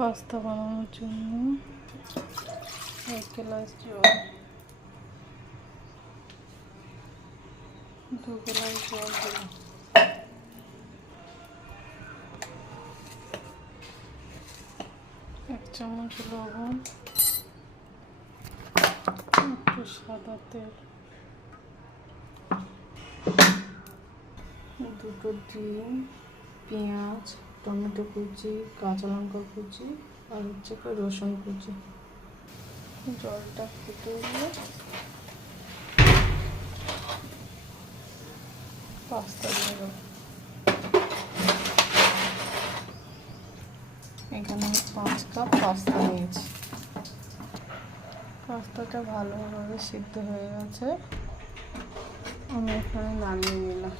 Pasta বানানোর জন্য 1 glass জল, 2 গ্লাস জল দিলাম, 1 চামচ লবণ, একটু সাদা তেল, 2টো ডিম, পেঁয়াজ, টমেটো কুচি, কাঁচা লঙ্কা কুচি আর হচ্ছে রসুন কুচি। জলটা ফুটে দিয়ে পাস্তা দিয়ে দেবো। এখানে 5 কাপ পাস্তা নিয়েছি। পাস্তাটা ভালোভাবে সিদ্ধ হয়ে গেছে, আমি এখানে নামিয়ে নিলাম।